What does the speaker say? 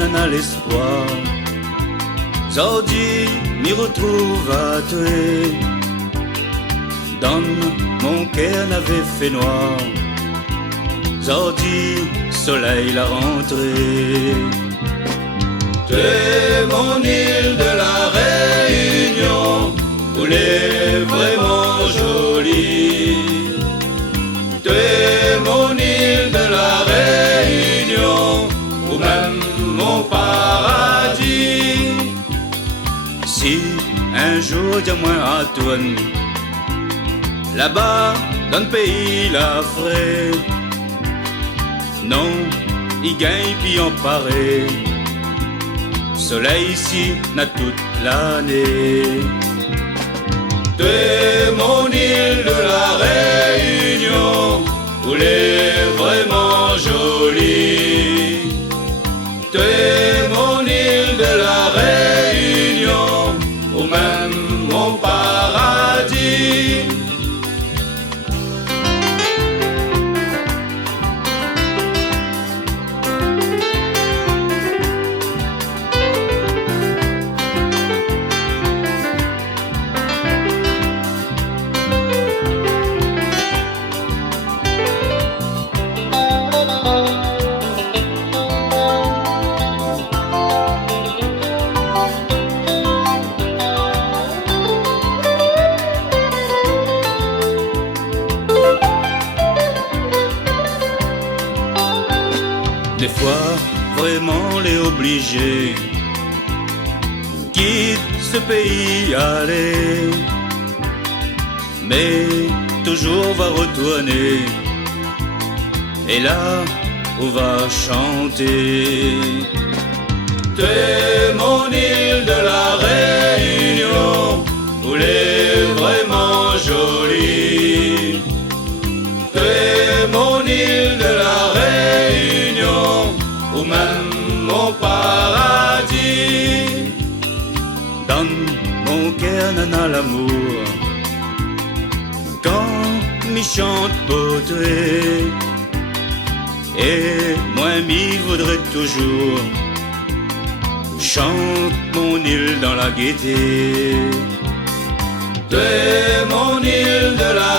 nanana l'espoir. Zordi m'y retrouve à tuer. Donne mon cœur n'avait fait noir. Zordi, soleil la rentrée. Tu es mon île de la Réunion, où l'est vraiment jolie. Tu es mon île de la Réunion, ou même mon paradis. Si un jour dis-moi à toi, là-bas dans le pays la frais, non, il gagne puis en paraît. Soleil ici n'a toute l'année. Tu es mon île de la Réunion, où l'est vraiment jolie. Tu es mon île de la Réunion, ou même mon paradis. Des fois, vraiment les obligés quitte ce pays aller, mais toujours va retourner. Et là, on va chanter. Tu es mon île de la Réunion, où l'est vraiment jolie. Tu es mon île de la Réunion, ou même mon paradis. Dans mon cœur nana l'amour, quand m'y chante poterie, et moi m'y voudrais toujours. Chante mon île dans la gaieté. Tu es mon île de la